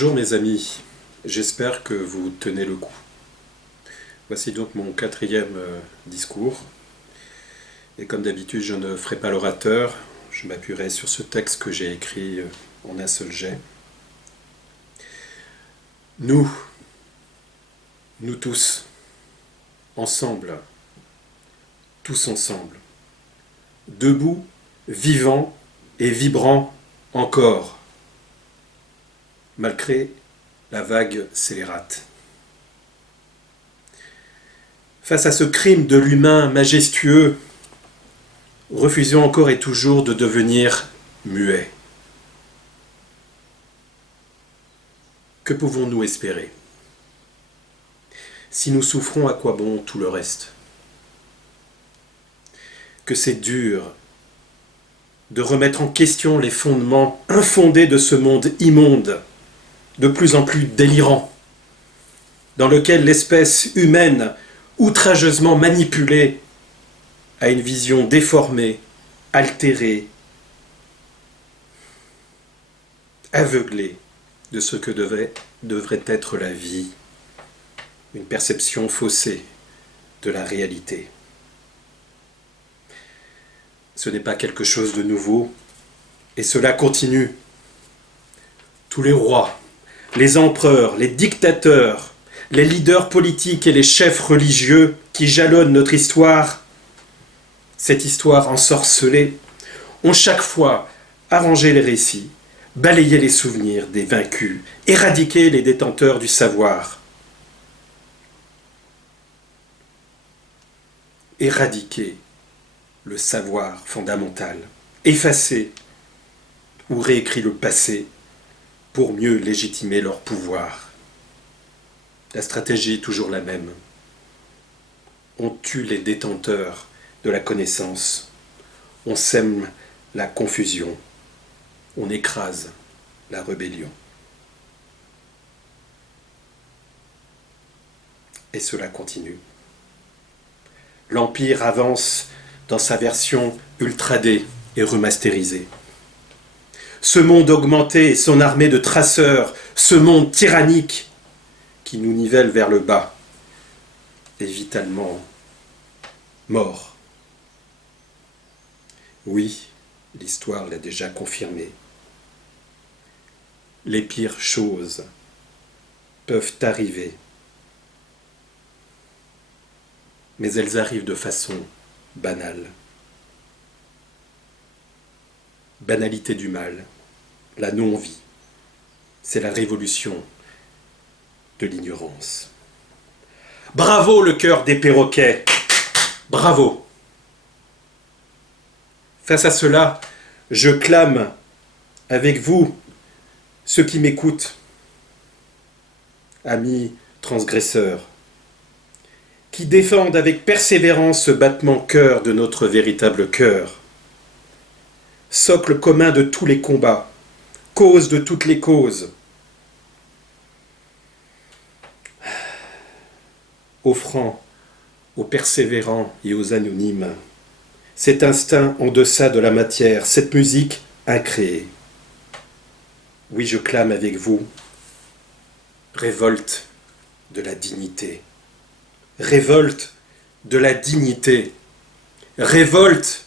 Bonjour mes amis, j'espère que vous tenez le coup. Voici donc mon quatrième discours. Et comme d'habitude, je ne ferai pas l'orateur, je m'appuierai sur ce texte que j'ai écrit en un seul jet. Nous tous, ensemble, tous ensemble, debout, vivants et vibrants encore, malgré la vague scélérate. Face à ce crime de l'humain majestueux, refusons encore et toujours de devenir muets. Que pouvons-nous espérer? Si nous souffrons, à quoi bon tout le reste? Que c'est dur de remettre en question les fondements infondés de ce monde immonde, de plus en plus délirant, dans lequel l'espèce humaine, outrageusement manipulée, a une vision déformée, altérée, aveuglée de ce que devrait être la vie, une perception faussée de la réalité. Ce n'est pas quelque chose de nouveau, et cela continue. Tous les rois, les empereurs, les dictateurs, les leaders politiques et les chefs religieux qui jalonnent notre histoire, cette histoire ensorcelée, ont chaque fois arrangé les récits, balayé les souvenirs des vaincus, éradiqué les détenteurs du savoir. Éradiquer le savoir fondamental, effacer ou réécrit le passé pour mieux légitimer leur pouvoir. La stratégie est toujours la même. On tue les détenteurs de la connaissance, on sème la confusion, on écrase la rébellion. Et cela continue. L'Empire avance dans sa version ultradée et remasterisée. Ce monde augmenté et son armée de traceurs, ce monde tyrannique qui nous nivelle vers le bas, est vitalement mort. Oui, l'histoire l'a déjà confirmé. Les pires choses peuvent arriver, mais elles arrivent de façon banale. Banalité du mal, la non-vie, c'est la révolution de l'ignorance. Bravo le cœur des perroquets, bravo. Face à cela, je clame avec vous, ceux qui m'écoutent, amis transgresseurs, qui défendent avec persévérance ce battement-cœur de notre véritable cœur, socle commun de tous les combats, cause de toutes les causes, offrant aux persévérants et aux anonymes cet instinct en deçà de la matière, cette musique incréée. Oui, je clame avec vous, révolte de la dignité, révolte de la dignité, révolte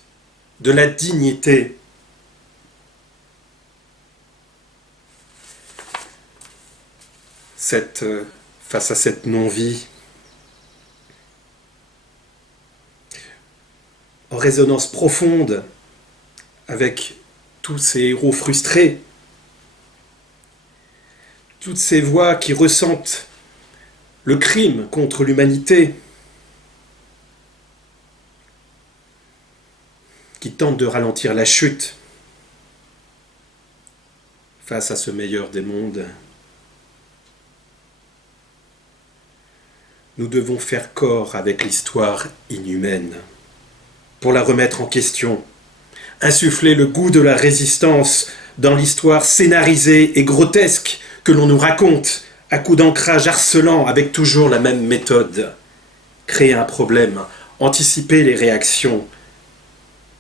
de la dignité. Face à cette non-vie, en résonance profonde avec tous ces héros frustrés, toutes ces voix qui ressentent le crime contre l'humanité, qui tentent de ralentir la chute face à ce meilleur des mondes. Nous devons faire corps avec l'histoire inhumaine pour la remettre en question, insuffler le goût de la résistance dans l'histoire scénarisée et grotesque que l'on nous raconte à coups d'ancrage harcelant avec toujours la même méthode. Créer un problème, anticiper les réactions,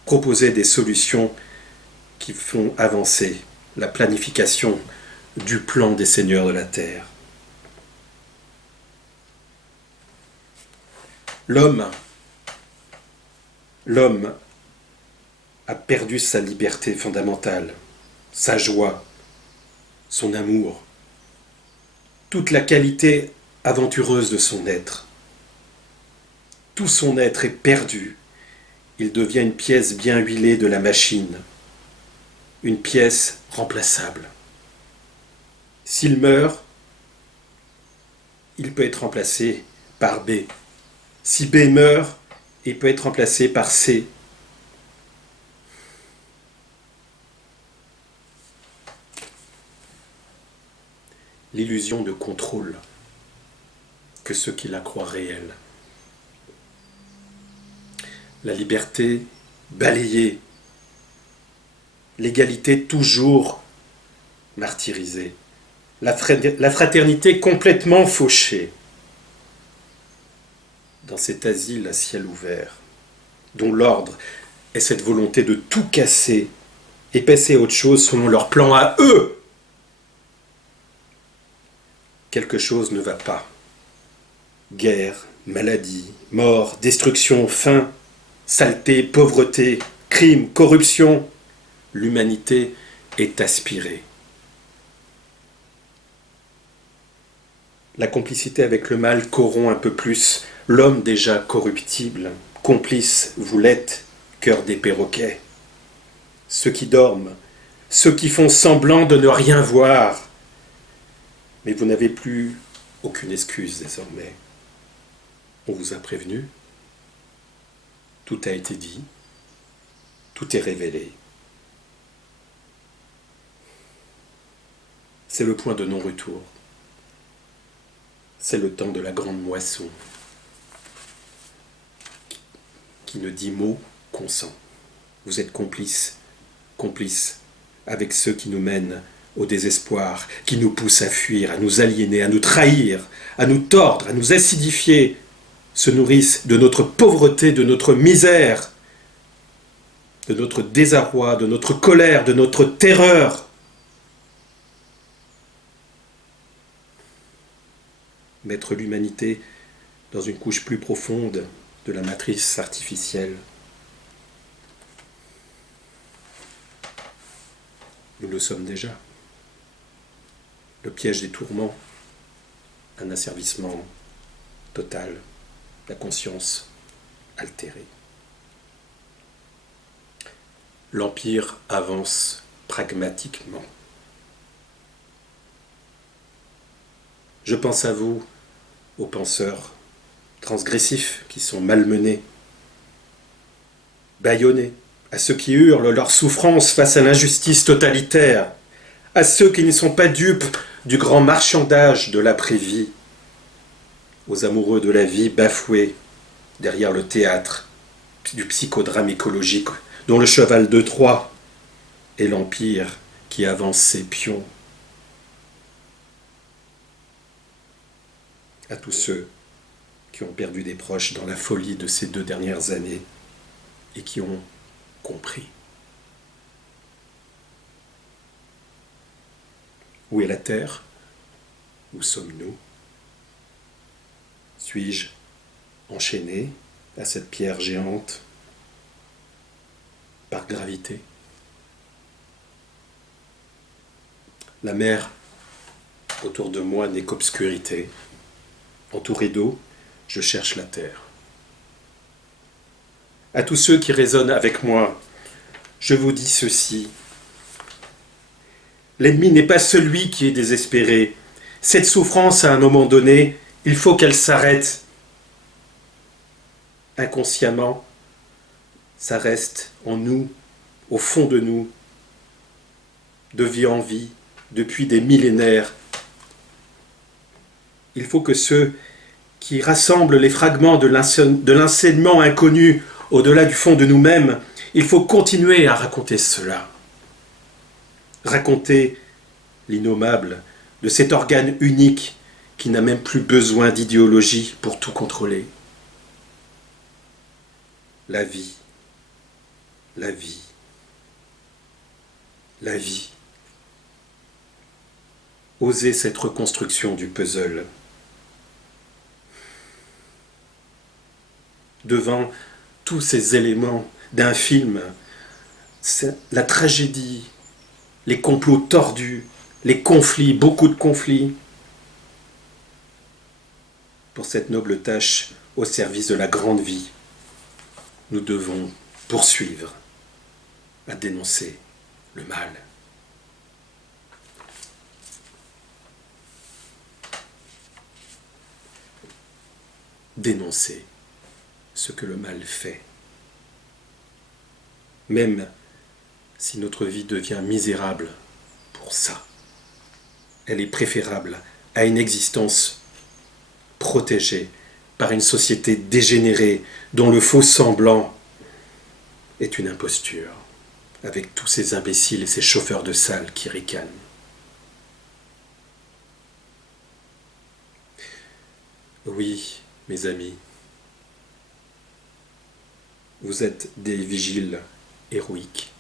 proposer des solutions qui font avancer la planification du plan des seigneurs de la terre. L'homme a perdu sa liberté fondamentale, sa joie, son amour, toute la qualité aventureuse de son être. Tout son être est perdu. Il devient une pièce bien huilée de la machine, une pièce remplaçable. S'il meurt, il peut être remplacé par B. Si B meurt, il peut être remplacé par C. L'illusion ne contrôle que ceux qui la croient réelle. La liberté balayée, l'égalité toujours martyrisée, la fraternité complètement fauchée. Dans cet asile à ciel ouvert, dont l'ordre est cette volonté de tout casser et passer à autre chose selon leur plan à eux, quelque chose ne va pas. Guerre, maladie, mort, destruction, faim, saleté, pauvreté, crime, corruption, l'humanité est aspirée. La complicité avec le mal corrompt un peu plus l'homme déjà corruptible. Complice, vous l'êtes, cœur des perroquets. Ceux qui dorment, ceux qui font semblant de ne rien voir. Mais vous n'avez plus aucune excuse désormais. On vous a prévenu. Tout a été dit. Tout est révélé. C'est le point de non-retour. C'est le temps de la grande moisson. Qui ne dit mot consent. Vous êtes complices avec ceux qui nous mènent au désespoir, qui nous poussent à fuir, à nous aliéner, à nous trahir, à nous tordre, à nous acidifier, se nourrissent de notre pauvreté, de notre misère, de notre désarroi, de notre colère, de notre terreur. Mettre l'humanité dans une couche plus profonde de la matrice artificielle. Nous le sommes déjà. Le piège des tourments, un asservissement total, la conscience altérée. L'Empire avance pragmatiquement. Je pense à vous, aux penseurs transgressifs qui sont malmenés, bâillonnés, à ceux qui hurlent leur souffrance face à l'injustice totalitaire, à ceux qui ne sont pas dupes du grand marchandage de l'après-vie, aux amoureux de la vie bafoués derrière le théâtre du psychodrame écologique dont le cheval de Troie est l'Empire qui avance ses pions. À tous ceux qui ont perdu des proches dans la folie de ces 2 dernières années et qui ont compris. Où est la terre? Où sommes-nous? Suis-je enchaîné à cette pierre géante par gravité? La mer autour de moi n'est qu'obscurité. Entouré d'eau, je cherche la terre. À tous ceux qui résonnent avec moi, je vous dis ceci. L'ennemi n'est pas celui qui est désespéré. Cette souffrance, à un moment donné, il faut qu'elle s'arrête. Inconsciemment, ça reste en nous, au fond de nous, de vie en vie, depuis des millénaires. Il faut que ceux qui rassemblent les fragments de l'enseignement inconnu au-delà du fond de nous-mêmes, il faut continuer à raconter cela. Raconter l'innommable de cet organe unique qui n'a même plus besoin d'idéologie pour tout contrôler. La vie, la vie, la vie. oser cette reconstruction du puzzle. Devant tous ces éléments d'un film, la tragédie, les complots tordus, les conflits, beaucoup de conflits, pour cette noble tâche au service de la grande vie, nous devons poursuivre à dénoncer le mal. Dénoncer ce que le mal fait. Même si notre vie devient misérable pour ça, elle est préférable à une existence protégée par une société dégénérée dont le faux semblant est une imposture, avec tous ces imbéciles et ces chauffeurs de salle qui ricanent. Oui, mes amis, vous êtes des vigiles héroïques,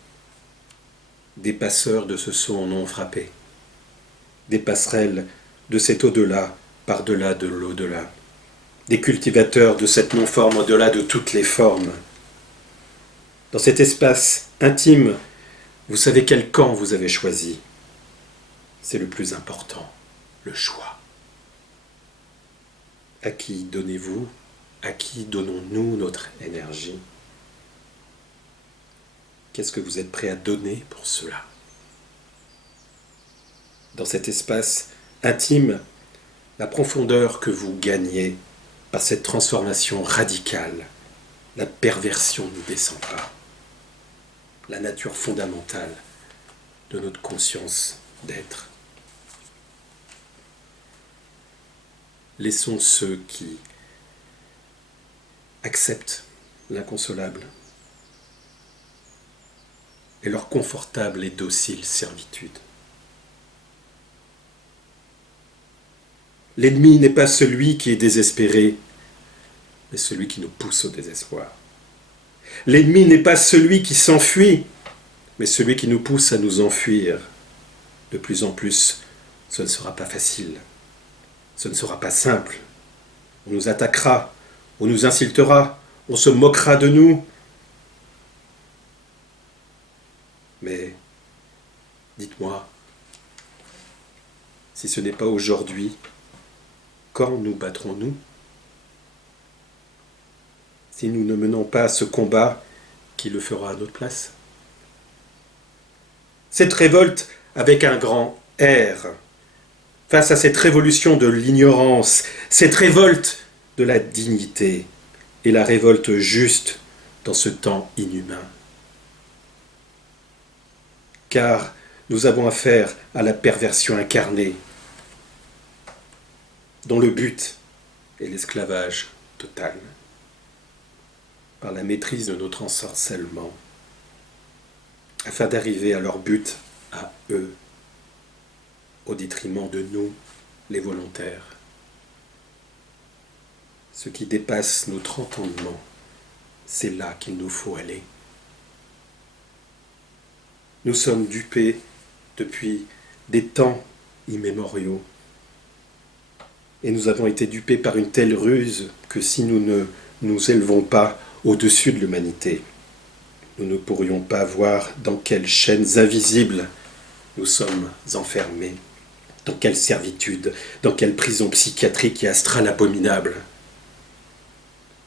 des passeurs de ce son non frappé, des passerelles de cet au-delà par-delà de l'au-delà, des cultivateurs de cette non-forme au-delà de toutes les formes. Dans cet espace intime, vous savez quel camp vous avez choisi. C'est le plus important, le choix. À qui donnez-vous? À qui donnons-nous notre énergie? Qu'est-ce que vous êtes prêt à donner pour cela? Dans cet espace intime, la profondeur que vous gagnez par cette transformation radicale, la perversion ne descend pas. La nature fondamentale de notre conscience d'être. Laissons ceux qui acceptent l'inconsolable et leur confortable et docile servitude. L'ennemi n'est pas celui qui est désespéré, mais celui qui nous pousse au désespoir. L'ennemi n'est pas celui qui s'enfuit, mais celui qui nous pousse à nous enfuir. De plus en plus, ce ne sera pas facile, ce ne sera pas simple. On nous attaquera, on nous insultera, on se moquera de nous. Mais dites-moi, si ce n'est pas aujourd'hui, quand nous battrons-nous? Si nous ne menons pas ce combat, qui le fera à notre place? Cette révolte avec un grand R, face à cette révolution de l'ignorance, cette révolte de la dignité et la révolte juste dans ce temps inhumain. Car nous avons affaire à la perversion incarnée, dont le but est l'esclavage total, par la maîtrise de notre ensorcellement, afin d'arriver à leur but, à eux, au détriment de nous, les volontaires. Ce qui dépasse notre entendement, c'est là qu'il nous faut aller. Nous sommes dupés depuis des temps immémoriaux. Et nous avons été dupés par une telle ruse que si nous ne nous élevons pas au-dessus de l'humanité, nous ne pourrions pas voir dans quelles chaînes invisibles nous sommes enfermés, dans quelle servitude, dans quelle prison psychiatrique et astrale abominable.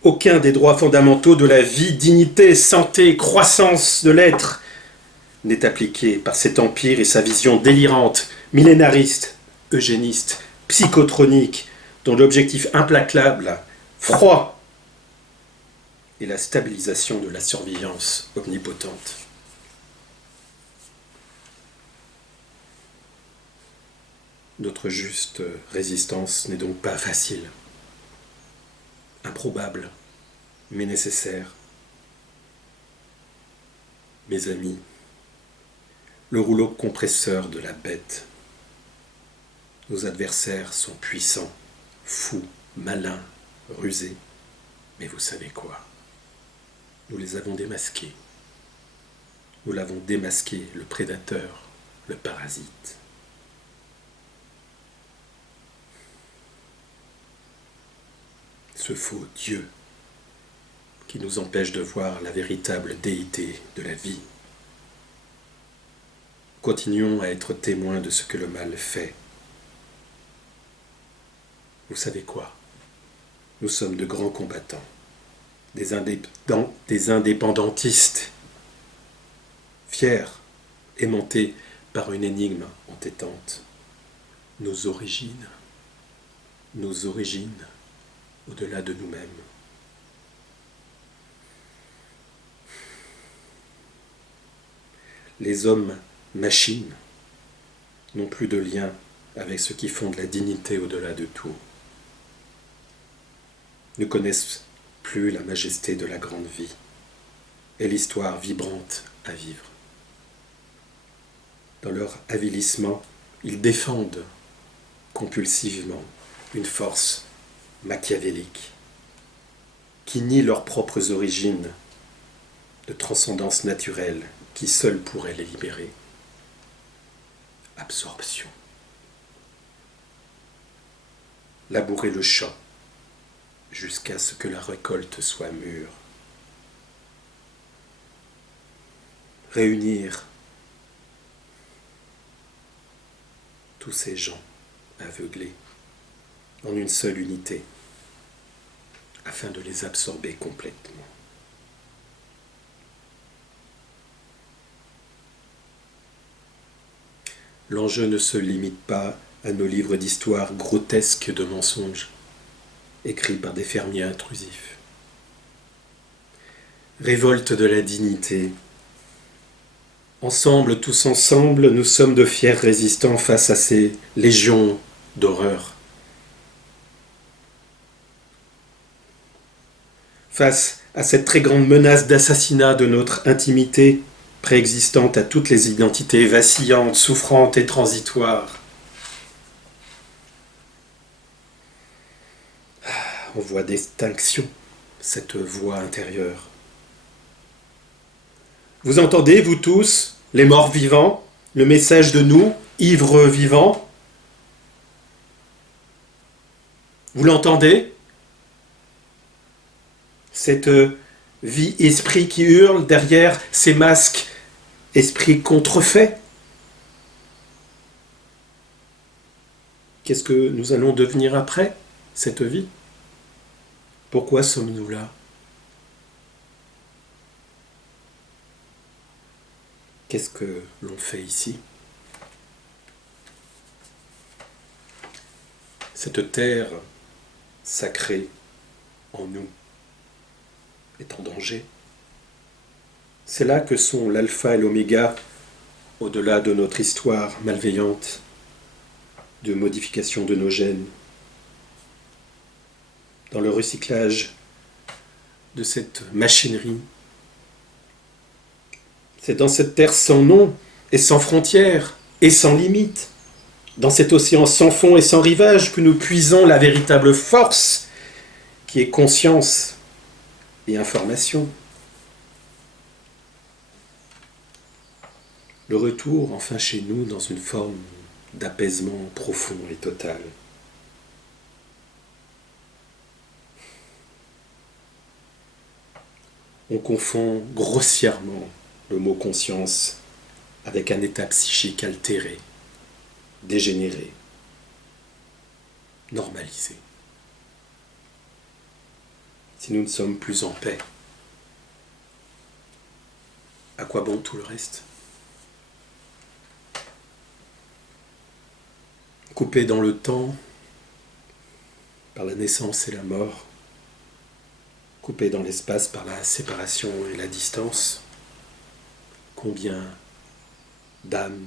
Aucun des droits fondamentaux de la vie, dignité, santé, croissance de l'être n'est appliqué par cet empire et sa vision délirante, millénariste, eugéniste, psychotronique, dont l'objectif implacable, froid, est la stabilisation de la surveillance omnipotente. Notre juste résistance n'est donc pas facile, improbable, mais nécessaire. Mes amis, le rouleau compresseur de la bête. Nos adversaires sont puissants, fous, malins, rusés. Mais vous savez quoi? Nous les avons démasqués. Nous l'avons démasqué, le prédateur, le parasite. ce faux Dieu qui nous empêche de voir la véritable déité de la vie. Continuons à être témoins de ce que le mal fait. Vous savez quoi? Nous sommes de grands combattants, des indépendantistes, fiers, aimantés par une énigme entêtante. Nos origines au-delà de nous-mêmes. Les hommes-machines n'ont plus de lien avec ce qui fonde la dignité au-delà de tout. Ne connaissent plus la majesté de la grande vie et l'histoire vibrante à vivre. Dans leur avilissement, ils défendent compulsivement une force machiavélique qui nie leurs propres origines de transcendance naturelle qui seule pourrait les libérer. Absorption. Labourer le champ jusqu'à ce que la récolte soit mûre. Réunir tous ces gens aveuglés en une seule unité afin de les absorber complètement. L'enjeu ne se limite pas à nos livres d'histoire grotesques de mensonges, écrits par des fermiers intrusifs. Révolte de la dignité. Ensemble, tous ensemble, nous sommes de fiers résistants face à ces légions d'horreur. Face à cette très grande menace d'assassinat de notre intimité, préexistante à toutes les identités vacillantes, souffrantes et transitoires. On voit d'extinction cette voix intérieure. Vous entendez, vous tous, les morts vivants, le message de nous, ivres vivants? Vous l'entendez? Cette vie-esprit qui hurle derrière ces masques, esprit contrefait. Qu'est-ce que nous allons devenir après cette vie? Pourquoi sommes-nous là? Qu'est-ce que l'on fait ici? Cette terre sacrée en nous est en danger. C'est là que sont l'alpha et l'oméga, au-delà de notre histoire malveillante, de modification de nos gènes. Dans le recyclage de cette machinerie. C'est dans cette terre sans nom et sans frontières et sans limites, dans cet océan sans fond et sans rivage que nous puisons la véritable force qui est conscience et information. Le retour enfin chez nous dans une forme d'apaisement profond et total. On confond grossièrement le mot conscience avec un état psychique altéré, dégénéré, normalisé. Si nous ne sommes plus en paix, à quoi bon tout le reste? Coupé dans le temps par la naissance et la mort, coupé dans l'espace par la séparation et la distance, combien d'âmes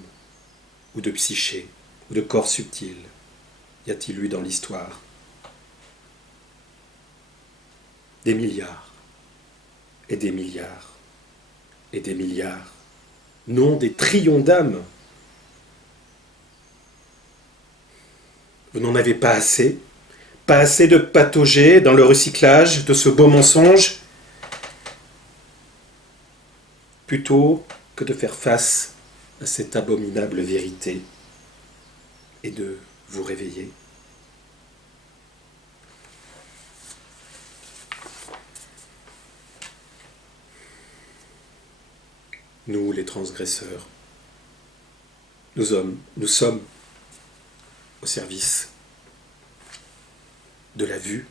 ou de psychés ou de corps subtils y a-t-il eu dans l'histoire? Des milliards et des milliards et des milliards, non des trillions d'âmes. Vous n'en avez pas assez de patauger dans le recyclage de ce beau mensonge, plutôt que de faire face à cette abominable vérité et de vous réveiller. nous les transgresseurs. Nous sommes au service de la vue,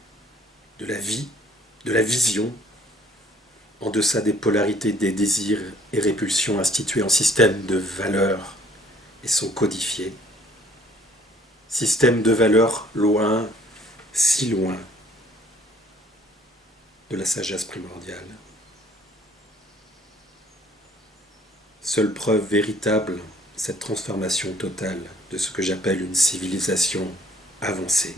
de la vie, de la vision, en deçà des polarités des désirs et répulsions institués en système de valeurs et sont codifiés. Système de valeurs loin, si loin de la sagesse primordiale. Seule preuve véritable, cette transformation totale de ce que j'appelle une civilisation avancée.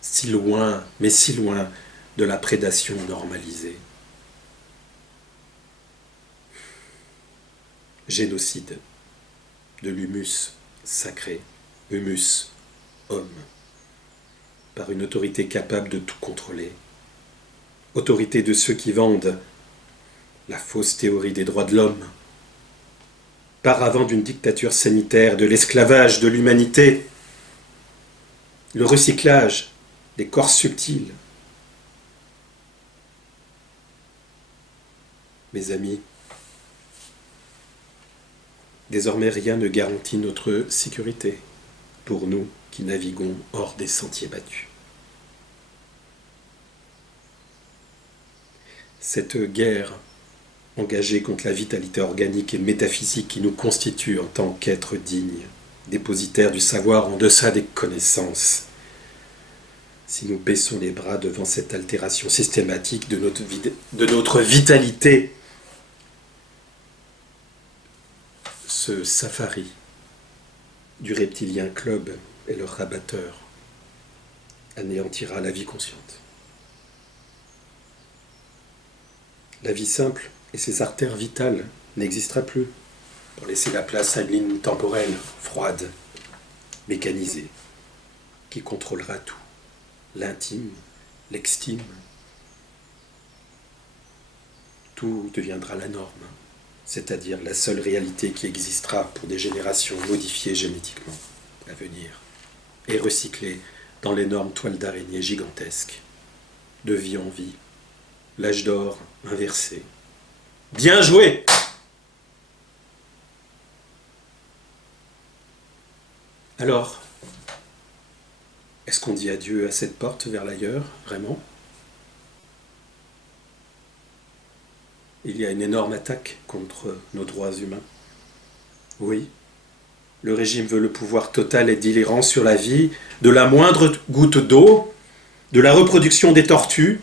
Si loin, mais si loin de la prédation normalisée. Génocide de l'humus sacré, humus homme, par une autorité capable de tout contrôler. Autorité de ceux qui vendent la fausse théorie des droits de l'homme, paravent d'une dictature sanitaire, de l'esclavage de l'humanité, le recyclage des corps subtils. Mes amis, désormais rien ne garantit notre sécurité pour nous qui naviguons hors des sentiers battus. Cette guerre engagée contre la vitalité organique et métaphysique qui nous constitue en tant qu'êtres dignes, dépositaires du savoir en deçà des connaissances. Si nous baissons les bras devant cette altération systématique de notre vitalité, ce safari du reptilien club et leur rabatteur anéantira la vie consciente. La vie simple et ses artères vitales n'existera plus pour laisser la place à une ligne temporelle, froide, mécanisée, qui contrôlera tout, l'intime, l'extime. Tout deviendra la norme, c'est-à-dire la seule réalité qui existera pour des générations modifiées génétiquement à venir et recyclées dans l'énorme toile d'araignée gigantesque, de vie en vie, l'âge d'or inversé. Bien joué! Alors, est-ce qu'on dit adieu à cette porte vers l'ailleurs, vraiment? Il y a une énorme attaque contre nos droits humains. Oui, le régime veut le pouvoir total et délirant sur la vie, de la moindre goutte d'eau, de la reproduction des tortues,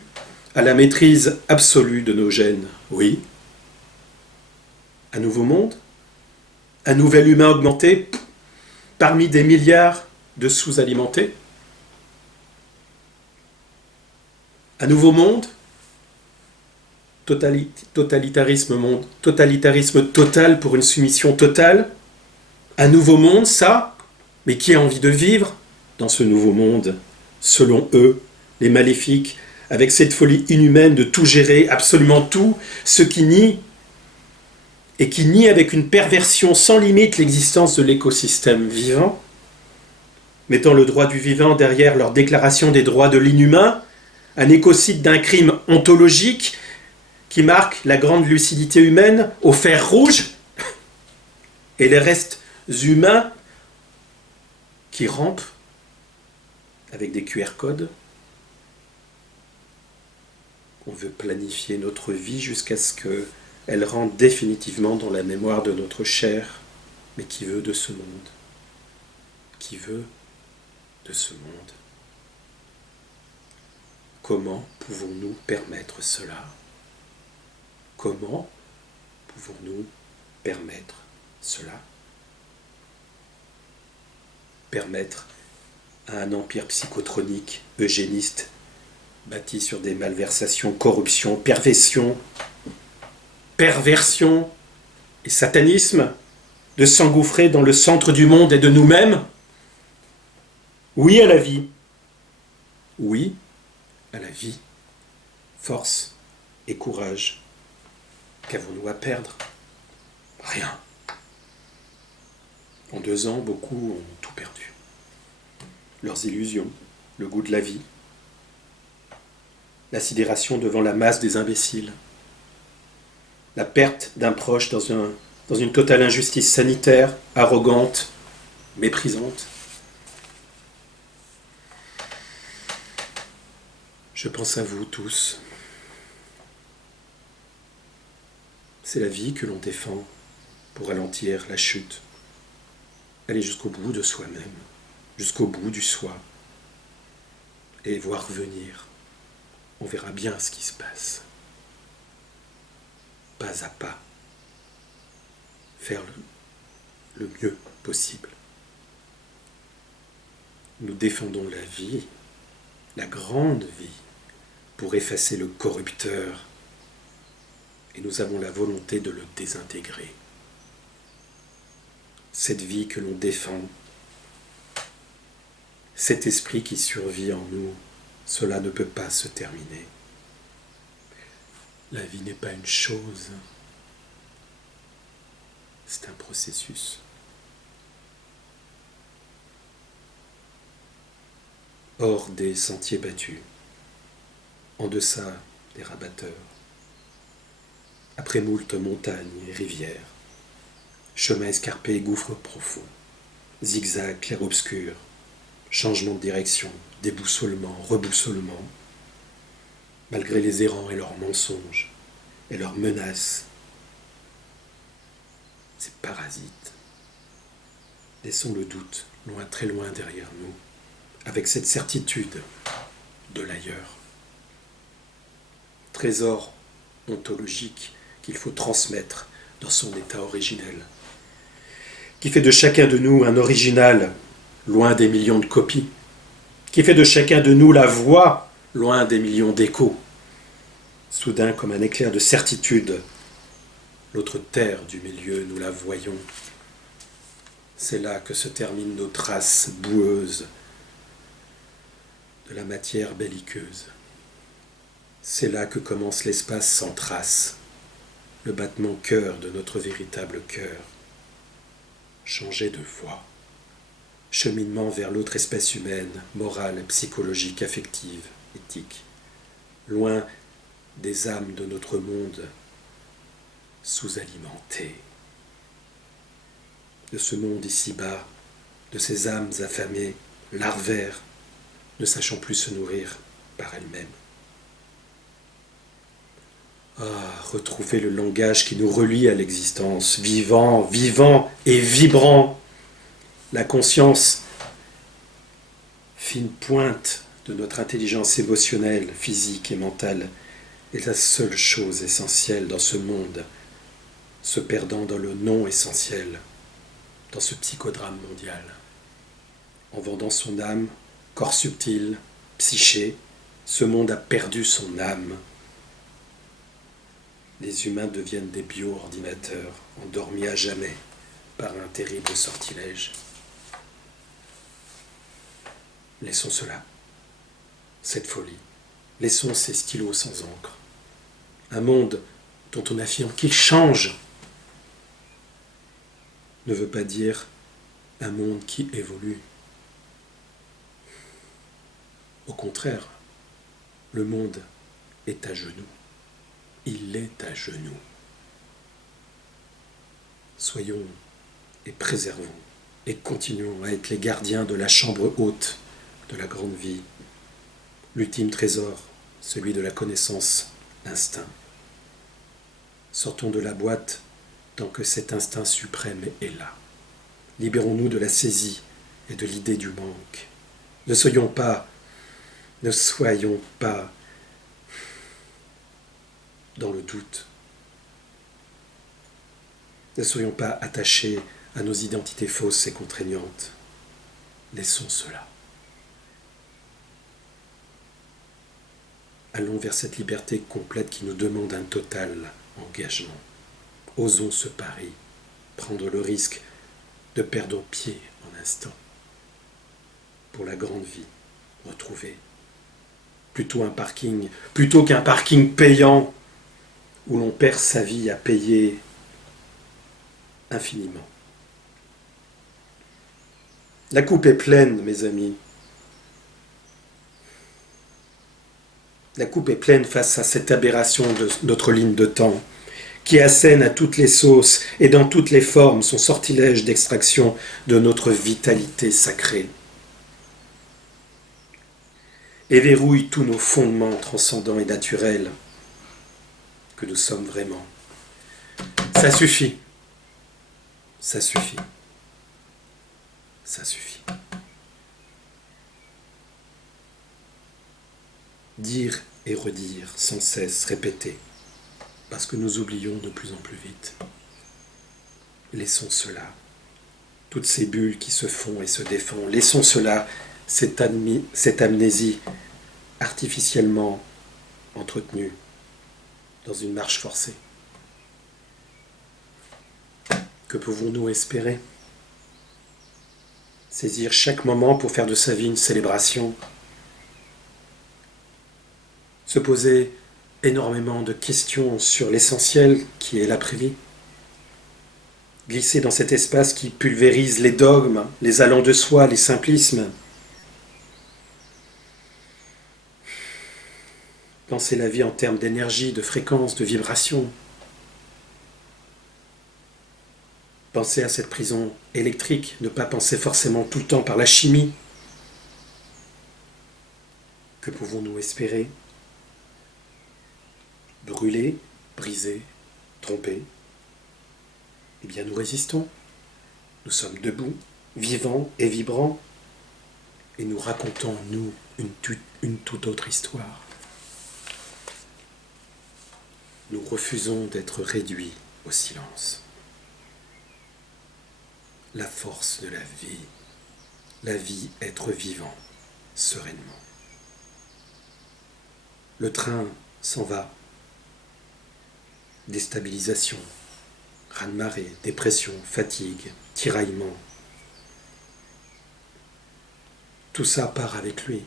à la maîtrise absolue de nos gènes. Oui. Un nouveau monde? Un nouvel humain augmenté parmi des milliards de sous-alimentés? Un nouveau monde? Totalitarisme total pour une soumission totale? Un nouveau monde, ça? Mais qui a envie de vivre dans ce nouveau monde, selon eux, les maléfiques, avec cette folie inhumaine de tout gérer, absolument tout, ceux qui nient, et qui nient avec une perversion sans limite l'existence de l'écosystème vivant, mettant le droit du vivant derrière leur déclaration des droits de l'inhumain, un écocide d'un crime ontologique qui marque la grande lucidité humaine au fer rouge, et les restes humains qui rampent avec des QR codes. On veut planifier notre vie jusqu'à ce qu'elle rentre définitivement dans la mémoire de notre chair, mais qui veut de ce monde. Qui veut de ce monde. Comment pouvons-nous permettre cela? Comment pouvons-nous permettre cela? Permettre à un empire psychotronique, eugéniste, bâti sur des malversations, corruption, perversion et satanisme, de s'engouffrer dans le centre du monde et de nous-mêmes? Oui à la vie. Oui à la vie. Force et courage. Qu'avons-nous à perdre? Rien. En 2 ans, beaucoup ont tout perdu. Leurs illusions, le goût de la vie, la sidération devant la masse des imbéciles. la perte d'un proche dans une totale injustice sanitaire, arrogante, méprisante. Je pense à vous tous. C'est la vie que l'on défend pour ralentir la chute. Aller jusqu'au bout de soi-même, jusqu'au bout du soi, et voir venir. On verra bien ce qui se passe. Pas à pas. Faire le mieux possible. Nous défendons la vie, la grande vie, pour effacer le corrupteur, et nous avons la volonté de le désintégrer. Cette vie que l'on défend, cet esprit qui survit en nous, cela ne peut pas se terminer. La vie n'est pas une chose, c'est un processus. Hors des sentiers battus, en deçà des rabatteurs, après moult montagnes et rivières, chemins escarpés, gouffres profonds, zigzags, clair-obscur, changement de direction, déboussolement, reboussolement, malgré les errants et leurs mensonges et leurs menaces, ces parasites. Laissons le doute loin, très loin derrière nous, avec cette certitude de l'ailleurs. Trésor ontologique qu'il faut transmettre dans son état originel, qui fait de chacun de nous un original, loin des millions de copies, qui fait de chacun de nous la voix, loin des millions d'échos. Soudain, comme un éclair de certitude, l'autre terre du milieu, nous la voyons. C'est là que se terminent nos traces boueuses de la matière belliqueuse. C'est là que commence l'espace sans trace, le battement cœur de notre véritable cœur. Changer de voie, cheminement vers l'autre espèce humaine, morale, psychologique, affective, éthique, loin des âmes de notre monde sous-alimentées, de ce monde ici-bas, de ces âmes affamées, larvaires, ne sachant plus se nourrir par elles-mêmes. Retrouver le langage qui nous relie à l'existence, vivant, vivant et vibrant. La conscience, fine pointe de notre intelligence émotionnelle, physique et mentale, est la seule chose essentielle dans ce monde, se perdant dans le non essentiel, dans ce psychodrame mondial. En vendant son âme, corps subtil, psyché, ce monde a perdu son âme. Les humains deviennent des bio-ordinateurs, endormis à jamais par un terrible sortilège. Laissons cela, cette folie. Laissons ces stylos sans encre. Un monde dont on affirme qu'il change ne veut pas dire un monde qui évolue. Au contraire, le monde est à genoux. Il est à genoux. Soyons et préservons et continuons à être les gardiens de la chambre haute de la grande vie, l'ultime trésor, celui de la connaissance, l'instinct. Sortons de la boîte tant que cet instinct suprême est là. Libérons-nous de la saisie et de l'idée du manque. Ne soyons pas dans le doute. Ne soyons pas attachés à nos identités fausses et contraignantes. Laissons cela. Allons vers cette liberté complète qui nous demande un total engagement. Osons ce pari, prendre le risque de perdre pied en instant. Pour la grande vie, retrouvée. Plutôt qu'un parking payant où l'on perd sa vie à payer infiniment. La coupe est pleine, mes amis. La coupe est pleine face à cette aberration de notre ligne de temps qui assène à toutes les sauces et dans toutes les formes son sortilège d'extraction de notre vitalité sacrée, et verrouille tous nos fondements transcendants et naturels que nous sommes vraiment. Ça suffit. Ça suffit. Ça suffit. Dire et redire, sans cesse répéter, parce que nous oublions de plus en plus vite. Laissons cela, toutes ces bulles qui se font et se défont, laissons cela, cette amnésie artificiellement entretenue dans une marche forcée. Que pouvons-nous espérer? Saisir chaque moment pour faire de sa vie une célébration. Se poser énormément de questions sur l'essentiel qui est l'après-vie. Glisser dans cet espace qui pulvérise les dogmes, les allants de soi, les simplismes. Penser la vie en termes d'énergie, de fréquence, de vibration. Penser à cette prison électrique, ne pas penser forcément tout le temps par la chimie. Que pouvons-nous espérer? Brûler, briser, tromper. Eh bien, nous résistons. Nous sommes debout, vivants et vibrants. Et nous racontons, nous, une toute autre histoire. Nous refusons d'être réduits au silence. La force de la vie être vivant, sereinement. Le train s'en va. Déstabilisation, raz-de-marée, dépression, fatigue, tiraillement. Tout ça part avec lui,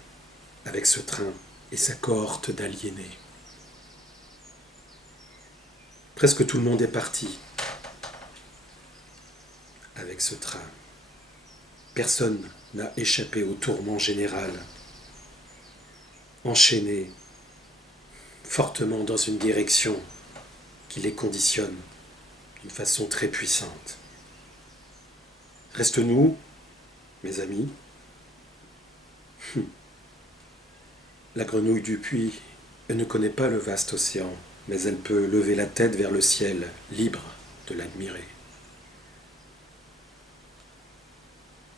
avec ce train et sa cohorte d'aliénés. Presque tout le monde est parti avec ce train. Personne n'a échappé au tourment général, enchaîné fortement dans une direction qui les conditionne d'une façon très puissante. Reste-nous, mes amis. La grenouille du puits, elle ne connaît pas le vaste océan, mais elle peut lever la tête vers le ciel, libre de l'admirer.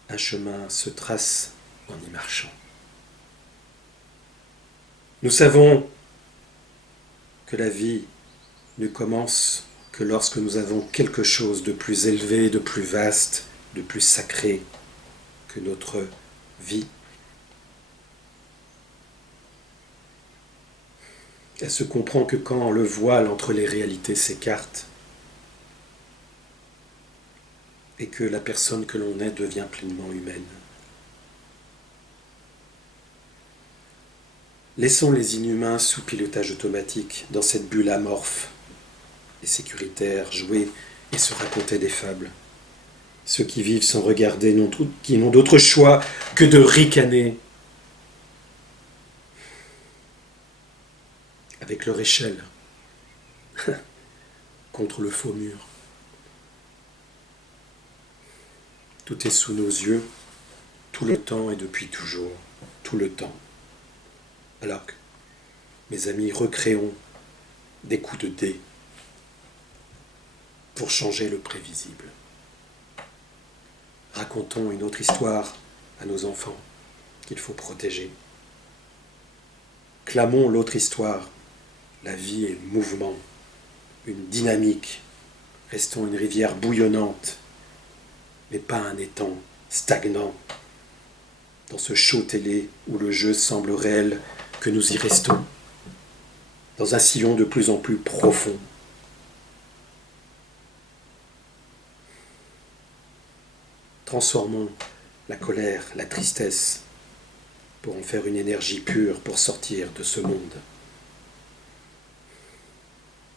Un chemin se trace en y marchant. Nous savons que la vie ne commence que lorsque nous avons quelque chose de plus élevé, de plus vaste, de plus sacré que notre vie. Elle se comprend que quand le voile entre les réalités s'écarte et que la personne que l'on est devient pleinement humaine. Laissons les inhumains sous pilotage automatique dans cette bulle amorphe et sécuritaire jouer et se raconter des fables. Ceux qui vivent sans regarder, qui n'ont d'autre choix que de ricaner avec leur échelle contre le faux mur. Tout est sous nos yeux, tout le temps et depuis toujours, tout le temps. Alors que, mes amis, recréons des coups de dés pour changer le prévisible. Racontons une autre histoire à nos enfants qu'il faut protéger. Clamons l'autre histoire. La vie est mouvement, une dynamique. Restons une rivière bouillonnante, mais pas un étang stagnant. Dans ce show télé où le jeu semble réel, que nous y restons. Dans un sillon de plus en plus profond. Transformons la colère, la tristesse, pour en faire une énergie pure pour sortir de ce monde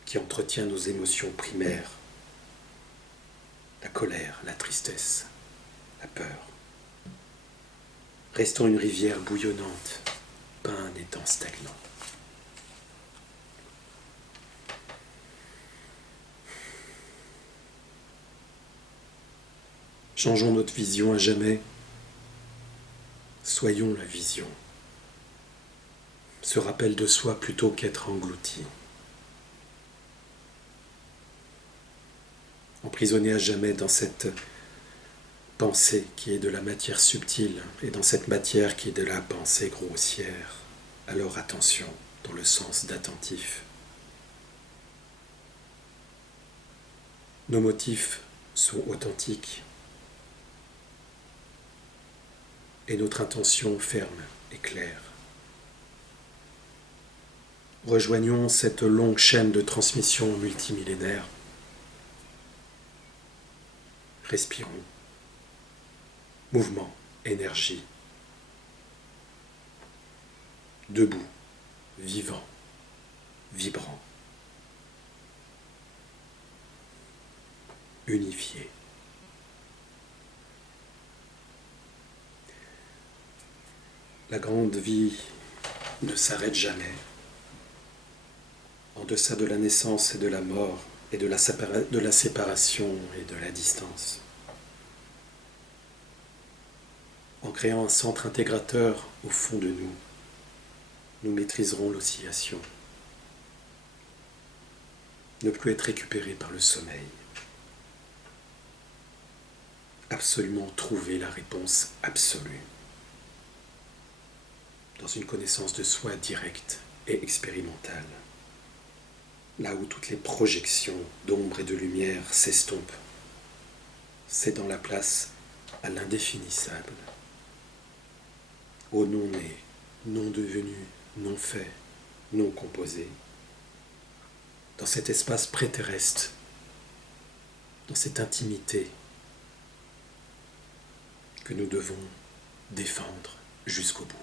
qui entretient nos émotions primaires, la colère, la tristesse, la peur. Restons une rivière bouillonnante, pas un étang stagnant. Changeons notre vision à jamais. Soyons la vision. Se rappel de soi plutôt qu'être englouti. Emprisonné à jamais dans cette pensée qui est de la matière subtile et dans cette matière qui est de la pensée grossière. Alors attention dans le sens d'attentif. Nos motifs sont authentiques et notre intention ferme et claire. Rejoignons cette longue chaîne de transmission multimillénaire. Respirons. Mouvement, énergie. Debout, vivant, vibrant. Unifié. La grande vie ne s'arrête jamais. En deçà de la naissance et de la mort et de la séparation et de la distance. En créant un centre intégrateur au fond de nous, nous maîtriserons l'oscillation. Ne plus être récupéré par le sommeil. Absolument trouver la réponse absolue. Dans une connaissance de soi directe et expérimentale. Là où toutes les projections d'ombre et de lumière s'estompent, cédant la place à l'indéfinissable, au non-né, non devenu, non fait, non composé, dans cet espace préterrestre, dans cette intimité que nous devons défendre jusqu'au bout.